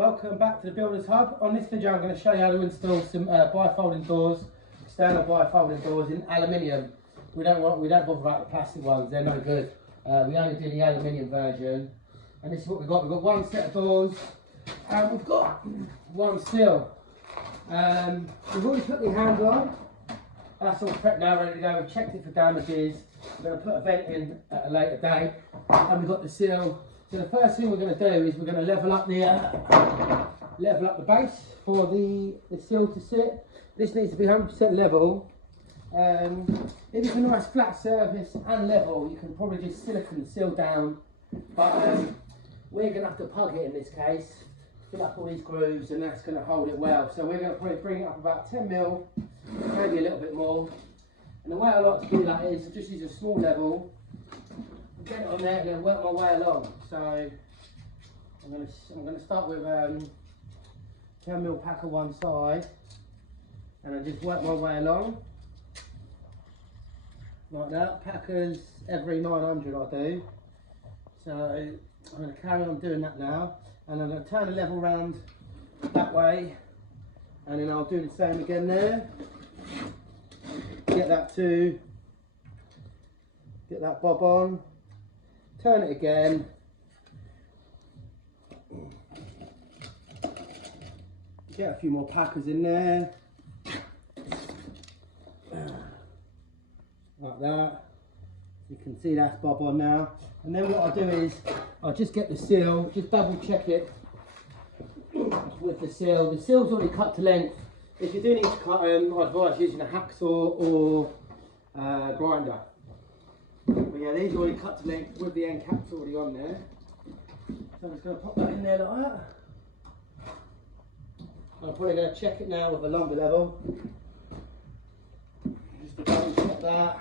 Welcome back to the Builder's Hub. On this video I'm going to show you how to install some bifolding doors, external bifolding doors in aluminium. We don't bother about the plastic ones, they're no good. We only do the aluminium version. And this is what we've got. We've got one set of doors and we've got one sill. We've already put the handle on. That's all prepped now, ready to go. We've checked it for damages. We're going to put a vent in at a later date. And we've got the sill. So the first thing we're going to do is we're going to level up the base for the sill to sit. This needs to be 100% level. If it's a nice flat surface and level, you can probably just silicone the sill down. But we're going to have to pug it in this case, fill up all these grooves, and that's going to hold it well. So we're going to probably bring it up about 10 mil, maybe a little bit more. And the way I like to do that is just use a small level. Get it on there and then work my way along. So I'm going to start with 10 mil pack on one side, and I just work my way along like that. Packers every 900 I do. So I'm going to carry on doing that now, and I'm going to turn the level round that way, and then I'll do the same again there. Get that bob on. Turn it again. Get a few more packers in there. Like that. You can see that's bob on now. And then what I'll do is, I'll just get the sill, just double check it with the sill. The sill's already cut to length. If you do need to cut them, I advise using a hacksaw or grinder. But yeah, these are already cut to length with the end caps already on there. So I'm just going to pop that in there like that. I'm probably going to check it now with a lumber level. Just to double check that.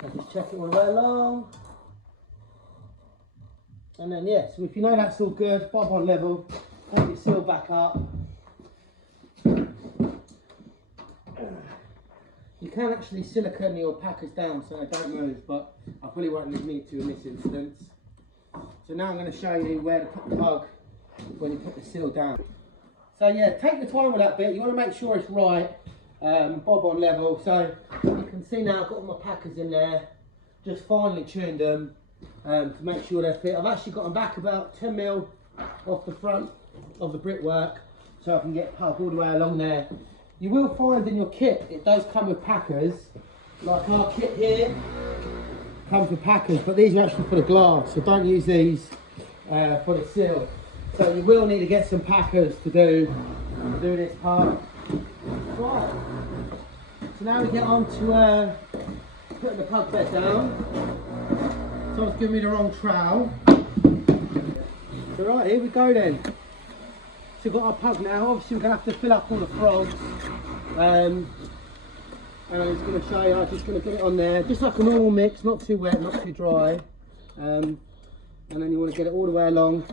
So just check it all the way along. And then yeah, so if you know that's all good, bob on level, take your sill back up. You can actually silicone your packers down so they don't move, but I probably won't need to in this instance. So now I'm going to show you where to put the plug when you put the sill down. So yeah, take the time with that bit. You want to make sure it's right, bob on level. So you can see now I've got all my packers in there, just finely tuned them to make sure they fit. I've actually got them back about 10 mil off the front of the brickwork, so I can get plug all the way along there. You will find in your kit, it does come with packers, like our kit here comes with packers, but these are actually for the glass, so don't use these for the sill. So you will need to get some packers to do this part. Right, so now we get on to putting the plug bed down. Someone's giving me the wrong trowel. So right, here we go then. So we've got our plug now. Obviously we're going to have to fill up all the frogs, and I'm just going to show you, I'm just going to get it on there, just like a normal mix, not too wet, not too dry, and then you want to get it all the way along,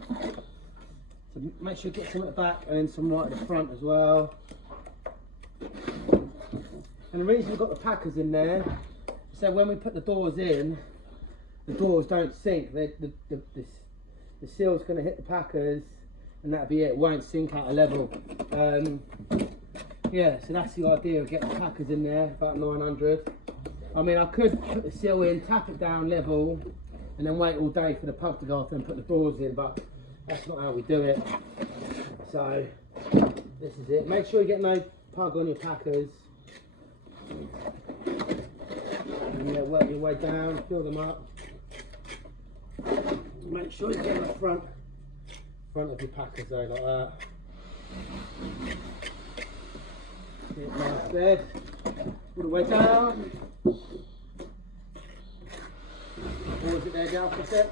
so make sure you get some at the back and then some right at the front as well. And the reason we've got the packers in there, so when we put the doors in, the doors don't sink, the sill's going to hit the packers, and that'll be it. It won't sink out a level. Yeah, so that's the idea of getting the packers in there, about 900. I mean, I could put the sill in, tap it down level, and then wait all day for the plug to go off and put the doors in, but that's not how we do it. So, this is it. Make sure you get no plug on your packers. And yeah, work your way down, fill them up. Make sure you get the front of your packers though, like that. Get it nice bed, all the way down. Pause it there down for a sec.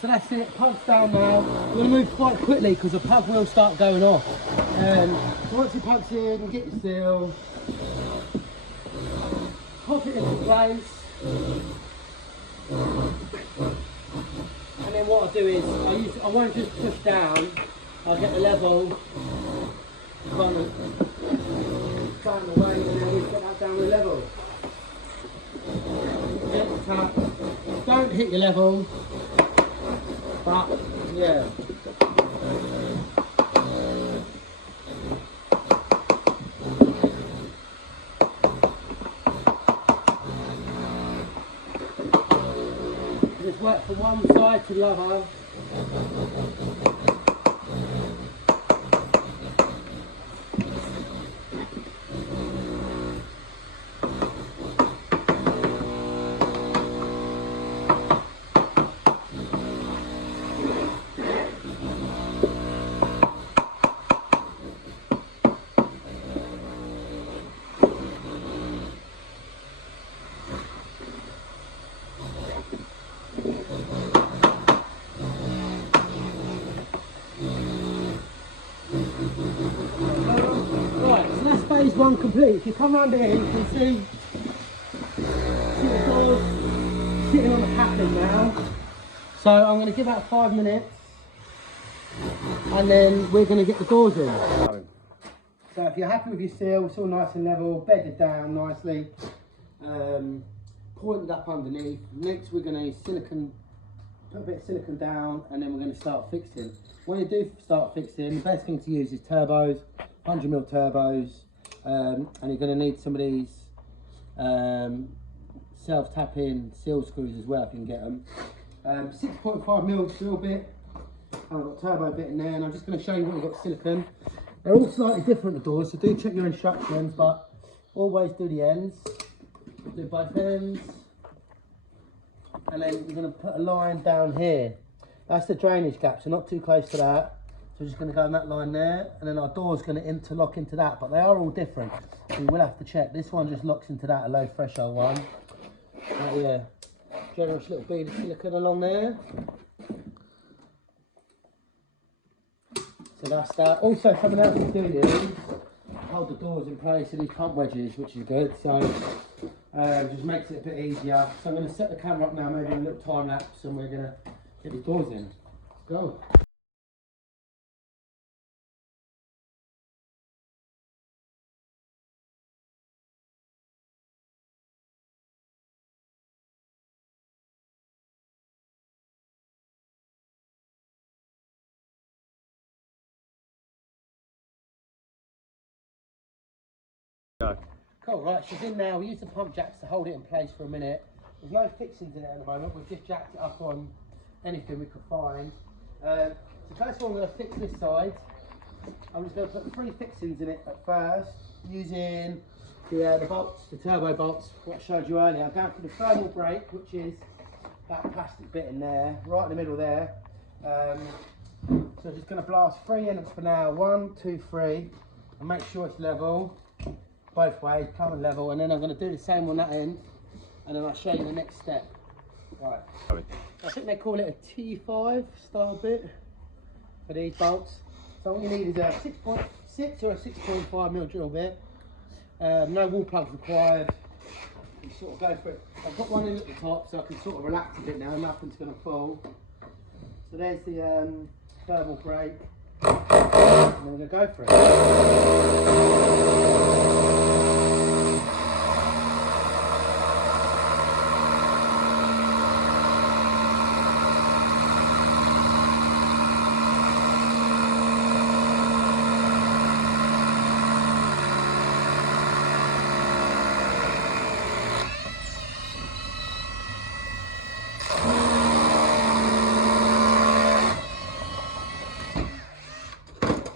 So that's it, plug's down now. We're going to move quite quickly because the plug will start going off. So once your plug's in, get your sill, pop it into place. And then what I'll do is, I won't just push down, I'll get the level, run away, and then we get that down the level. Get the tap, don't hit your level, But yeah. Just work from one side to the other. Right, so that's phase one complete. If you come around here, you can see the doors sitting on the packing now. So I'm going to give that 5 minutes, and then we're going to get the doors in. So if you're happy with your sill, it's all nice and level, bedded down nicely, pointed up underneath. Next we're going to use silicone, put a bit of silicone down, and then we're going to start fixing. When you do start fixing, the best thing to use is turbos, 100mm turbos, and you're going to need some of these self-tapping seal screws as well if you can get them. 6.5mm drill bit, and I've got turbo bit in there, and I'm just going to show you what we've got silicone. They're all slightly different, the doors, so do check your instructions, but always do the ends, do both ends, and then you're going to put a line down here. That's the drainage gap, so not too close to that. So we're just going to go in that line there, and then our door's going to interlock into that, but they are all different, so you will have to check. This one just locks into that, a low threshold one. Right, yeah, generous little bead of silicone along there. So that's that. Also, something else to do here is hold the doors in place with these pump wedges, which is good. So just makes it a bit easier. So I'm going to set the camera up now, maybe a little time lapse, and we're going to get the doors in. Let's go. Go. Cool, right, she's in now. We use the pump jacks to hold it in place for a minute. There's no fixings in it at the moment. We've just jacked it up on anything we could find. So first of all, I'm going to fix this side. I'm just going to put 3 fixings in it at first, using the bolts, the turbo bolts, what I showed you earlier. I'm going for the thermal brake, which is that plastic bit in there, right in the middle there. So I'm just going to blast 3 in for now. 1, 2, 3, and make sure it's level. Both ways, plumb and level, and then I'm going to do the same on that end, and then I'll show you the next step. Right. I think they call it a T5 style bit for these bolts. So what you need is a 6.6 or a 6.5mm drill bit. No wall plugs required. You sort of go for it. I've got one in at the top, so I can sort of relax a bit now. Nothing's going to fall. So there's the thermal brake, and then we're going to go for it.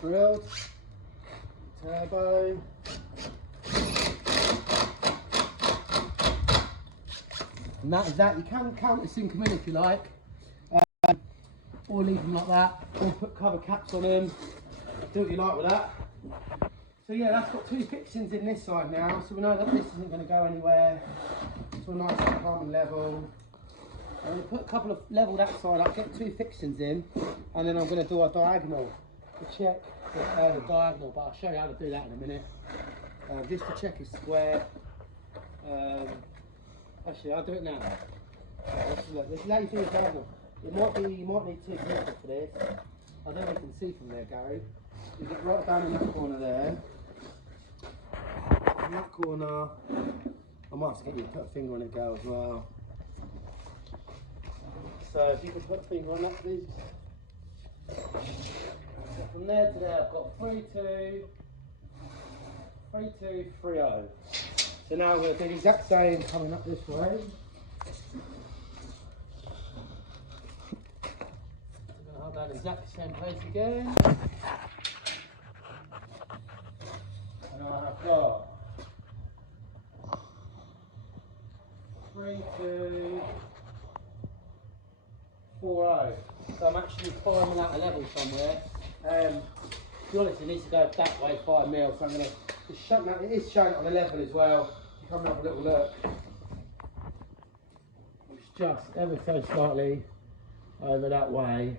Drilled, turbo, and that is that. You can count the sink them in if you like, or leave them like that, or put cover caps on them, do what you like with that. So yeah, that's got 2 fixings in this side now, so we know that this isn't going to go anywhere. It's all nice and calm and level. I'm going to put a couple of level that side up, get 2 fixings in, and then I'm going to do a diagonal to check the diagonal, but I'll show you how to do that in a minute. Just to check it's square. Actually, I'll do it now. Let's how you do the diagonal. You might need 2 people for this. I don't know if you can see from there, Gary. You get right down in that corner there. In that corner, I might have to get you to put a finger on it, Gal, as well. So if you could put a finger on that, please. So from there to there, I've got 3, 2, 3, 2, 3, 0. So now I'm going to do the exact same coming up this way. I'm going to hold that exact same place again. And I've got 3, 2, 4, 0. So I'm actually climbing out a level somewhere. To be honest, it needs to go that way 5 mil. So I'm going to just shut that. It is showing it on a level as well. You come and have a little look. It's just ever so slightly over that way.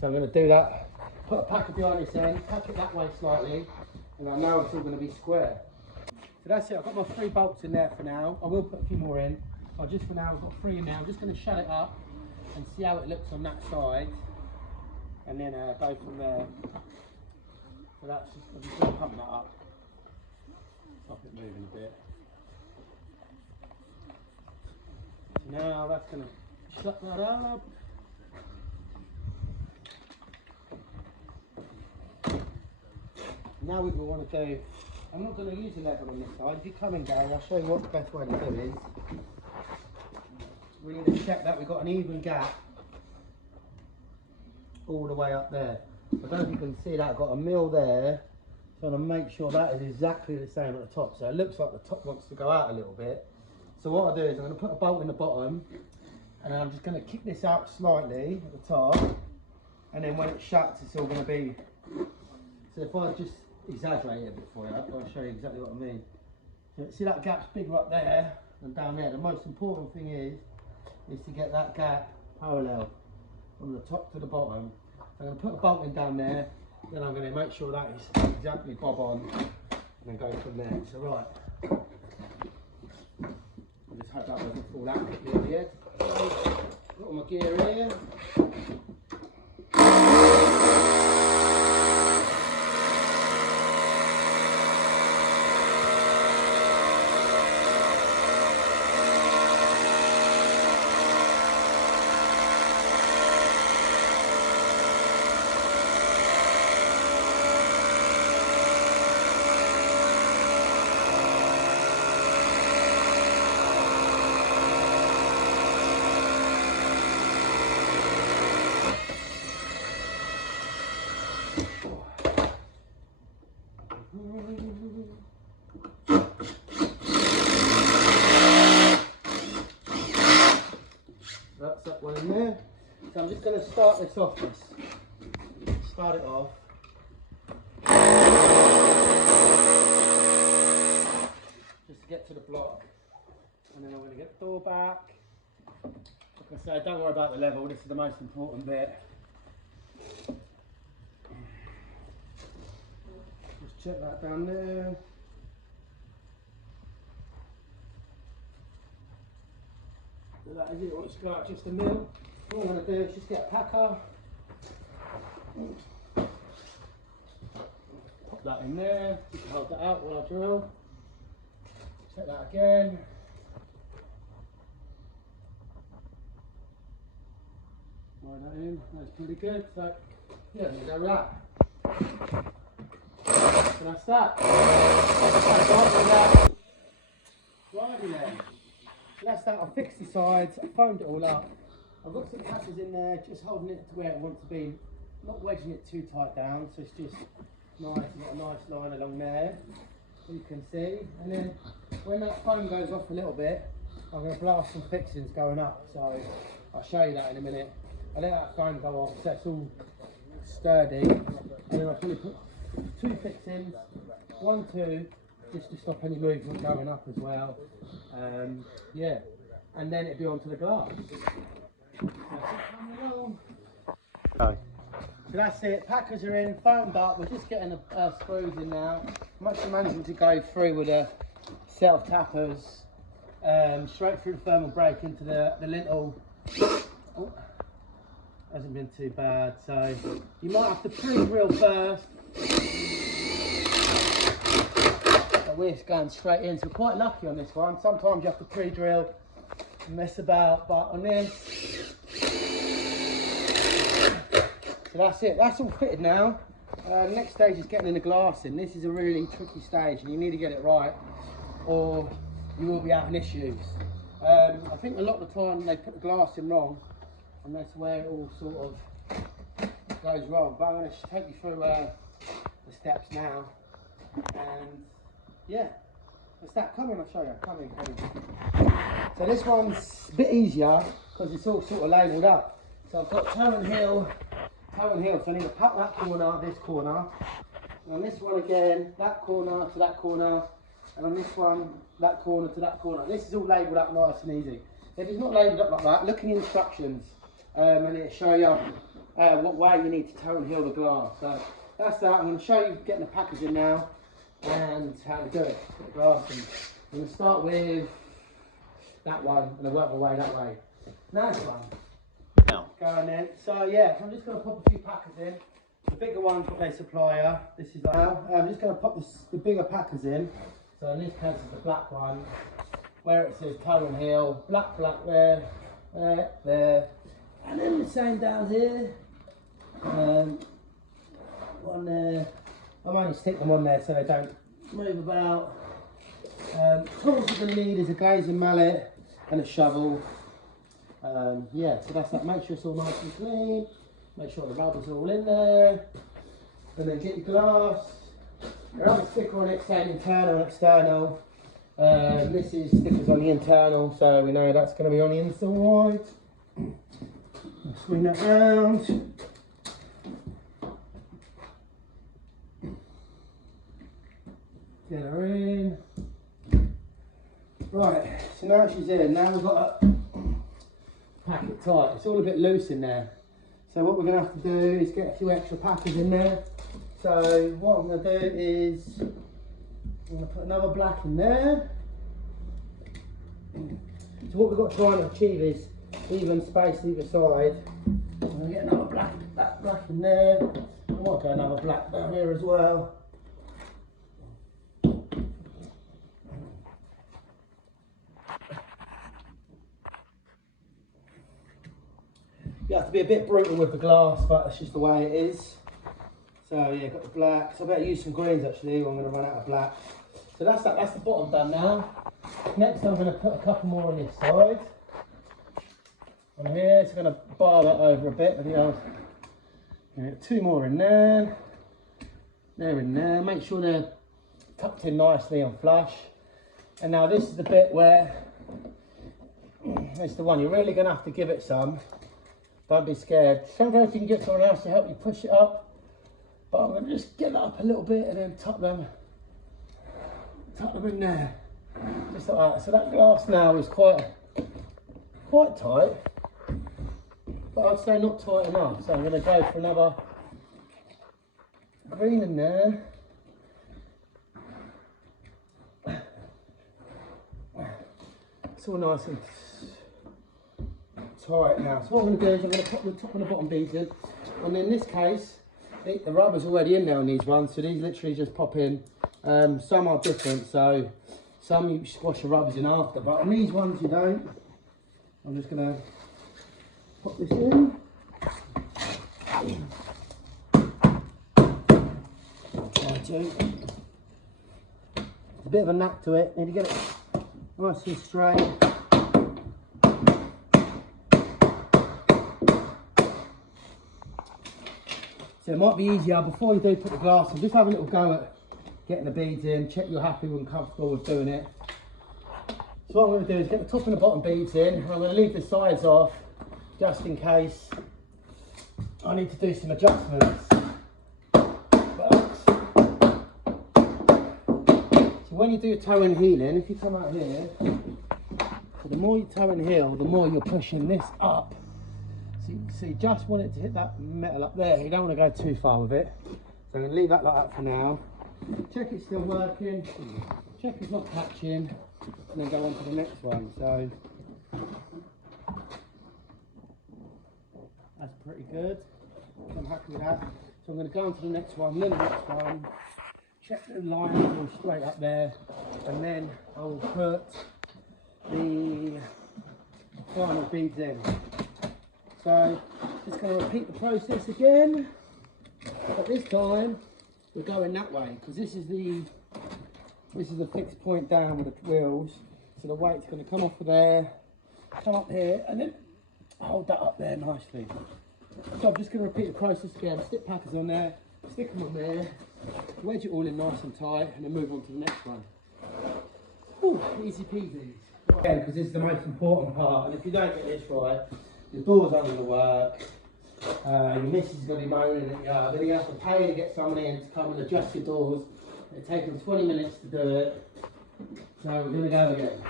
So I'm going to do that. Put a packer behind this end, pack it that way slightly, and I know it's all going to be square. So that's it. I've got my 3 bolts in there for now. I will put a few more in. But just for now, I've got 3 in there. I'm just going to shut it up and see how it looks on that side, and then go from there. So that's just, I'm just going to pump that up, stop it moving a bit. So now that's going to shut that up. Now what we want to do, I'm not going to use a level on this side. If you come in, Gary, I'll show you what the best way to do is. We need to check that we've got an even gap all the way up there. I don't know if you can see that, I've got a mill there. So I'm going to make sure that is exactly the same at the top. So it looks like the top wants to go out a little bit. So what I'll do is I'm going to put a bolt in the bottom, and then I'm just going to kick this out slightly at the top, and then when it shuts it's all going to be. So if I just exaggerate it a bit for you, I'll show you exactly what I mean. So see that gap's bigger up there than down there. The most important thing is to get that gap parallel from the top to the bottom. So I'm going to put a bolt in down there, then I'm going to make sure that is exactly bob on, and then go from there. So right, I just hope that doesn't fall out quickly at the end. Got all my gear here. That's that one in there. So I'm just going to start this off. Start it off. Just to get to the block. And then I'm going to get the door back. Like I say, don't worry about the level, this is the most important bit. Just check that down there. So that is it, once you go out just a mill. What I'm going to do is just get a packer. Pop that in there, just hold that out while I drill. Check that again. Line that in, that's pretty good. So, yeah, we'll go with that. And that's that. Righty then. So that's that. I fixed the sides, I foamed it all up. I've got some packers in there, just holding it to where it wants to be. Not wedging it too tight down, so it's just nice, got a nice line along there, you can see. And then when that foam goes off a little bit, I'm going to blast some fixings going up. So I'll show you that in a minute. I let that foam go off, so it's all sturdy. And then I'll probably put 2 fixings, 1, 2, just to stop any movement going up as well. Yeah, and then it'll be onto the glass. So that's it, packers are in, foamed up, we're just getting the screws in now. I'm actually managing to go through with a set of tappers, straight through the thermal brake into the lintel. Oh, hasn't been too bad, so you might have to pre-drill first. But we're going straight in, so we're quite lucky on this one. Sometimes you have to pre-drill and mess about, but on this, that's it, that's all fitted now. Next stage is getting the glass in. This is a really tricky stage and you need to get it right or you will be having issues. I think a lot of the time they put the glass in wrong and that's where it all sort of goes wrong. But I'm going to take you through the steps now and yeah, it's that. Come on, I'll show you. Come in. So this one's a bit easier because it's all sort of labelled up. So I've got toe and heel, so I need to pop that corner, this corner, and on this one again, that corner to that corner, and on this one, that corner to that corner. This is all labelled up nice and easy. If it's not labelled up like that, look in the instructions and it'll show you what way you need to toe and heel the glass. So that's that. I'm going to show you getting the packers in now and how to do it. Put the glass in. I'm going to start with that one and the other way that way. Now this one. Going in. So yeah, I'm just going to pop a few packers in. The bigger ones that they supply you. This is now. I'm just going to pop the bigger packers in. So in this case it's the black one, where it says toe and heel, black there, there, and then the same down here. One there. I'm only stick them on there so they don't move about. Tools you're going to need is a glazing mallet and a shovel. Yeah, so that's that. Make sure it's all nice and clean. Make sure the rubber's all in there. And then get your glass. Your other sticker on it saying internal and external. This is stickers on the internal, so we know that's going to be on the inside. Swing that round. Get her in. Right, so now she's in. Now we've got to pack it tight. It's all a bit loose in there. So what we're going to have to do is get a few extra packers in there. So what I'm going to do is I'm going to put another black in there. So what we've got to try and achieve is even space either side. I'm going to get another black in there. I might go another black down here as well. You have to be a bit brutal with the glass, but that's just the way it is. So yeah, got the black. So I better use some greens actually, or I'm going to run out of black. So that's that. That's the bottom done now. Next, I'm going to put a couple more on this side. On here, so I'm going to bar that over a bit. Get two more in there. They're in there. Make sure they're tucked in nicely and flush. And now this is the bit where it's the one you're really going to have to give it some. Don't be scared. Sometimes you can get someone else to help you push it up, but I'm going to just get that up a little bit and then tuck them in there, just like that. So that glass now is quite tight, but I'd say not tight enough. So I'm going to go for another green in there. It's all nice and tight now. So what I'm going to do is I'm going to pop the top and the bottom beads in, and in this case the rubber's already in there on these ones, so these literally just pop in. Some are different, so some you squash the rubbers in after, but on these ones you don't. I'm just going to pop this in. Try to. A bit of a knack to it, need to get it nice and straight. So it might be easier before you do put the glass in, just have a little go at getting the beads in, check you're happy and comfortable with doing it. So what I'm going to do is get the top and the bottom beads in, and I'm going to leave the sides off just in case I need to do some adjustments. So when you do your toe and heeling, if you come out here, so the more you toe and heel, the more you're pushing this up. So you just want it to hit that metal up there. You don't want to go too far with it. So I'm going to leave that like that for now. Check it's still working. Check it's not catching. And then go on to the next one. So that's pretty good. I'm happy with that. So I'm going to go on to the next one, then the next one. Check the line all straight up there. And then I will put the final beads in. So just going to repeat the process again. But this time we're going that way because this is the fixed point down with the wheels. So the weight's going to come off of there, come up here, and then hold that up there nicely. So I'm just going to repeat the process again. Stick packers on there, stick them on there, wedge it all in nice and tight, and then move on to the next one. Ooh, easy peasy. Again, because this is the most important part, and if you don't get this right, your doors aren't going to work. Your missus is going to be moaning at you. Then you have to pay to get someone in to come and adjust your doors. It takes them 20 minutes to do it. So we're going to go again.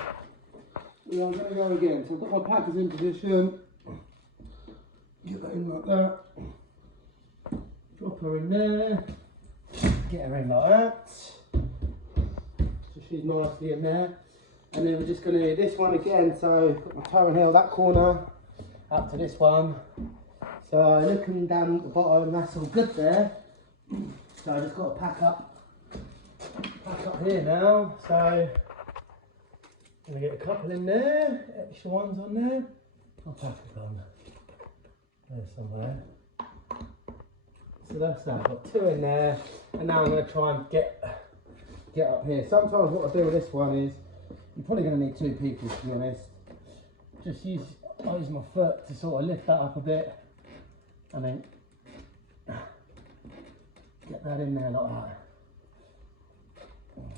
We are going to go again. So I've got my packers in position. Get that in like that. Drop her in there. Get her in like that. So she's nicely in there. And then we're just going to do this one again. So put my toe and heel that corner up to this one. So looking down at the bottom, that's all good there. So I just got to pack up here now. So I'm going to get a couple in there, extra ones on there. I'll pack it on there somewhere. So that's that. I've got 2 in there, and now I'm going to try and get up here. Sometimes what I do with this one is you're probably going to need 2 people, to be honest. Just use my foot to sort of lift that up a bit. And then get that in there like that.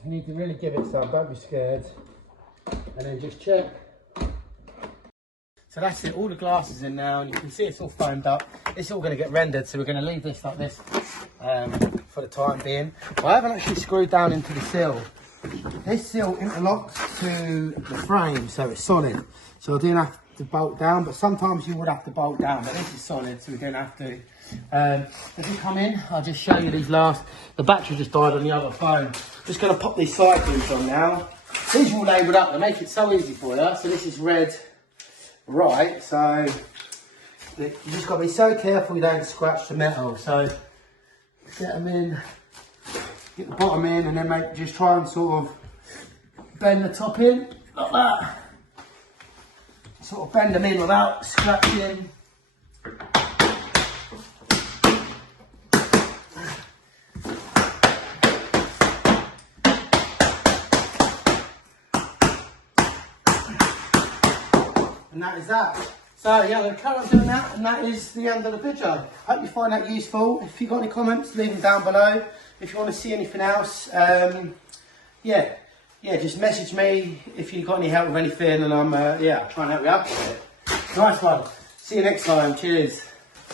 You need to really give it some, don't be scared. And then just check. So that's it, all the glass is in now, and you can see it's all foamed up. It's all going to get rendered, so we're going to leave this like this for the time being. I haven't actually screwed down into the sill. This sill interlocks to the frame, so it's solid. So I didn't have to bolt down, but sometimes you would have to bolt down, but this is solid, so we don't have to. If you come in, I'll just show you these last. The battery just died on the other phone. Just going to pop these side bins on now. These are all labelled up, they make it so easy for you. So this is red, right, so you just got to be so careful you don't scratch the metal. So get them in, get the bottom in, and then just try and sort of bend the top in like that. Sort of bend them in without scratching. And that is that. So yeah, I'm going to carry on doing that, and that is the end of the video. Hope you find that useful. If you've got any comments, leave them down below. If you want to see anything else, yeah, just message me if you've got any help with anything, and I'm I'll try and help you out with it. Nice one. See you next time. Cheers.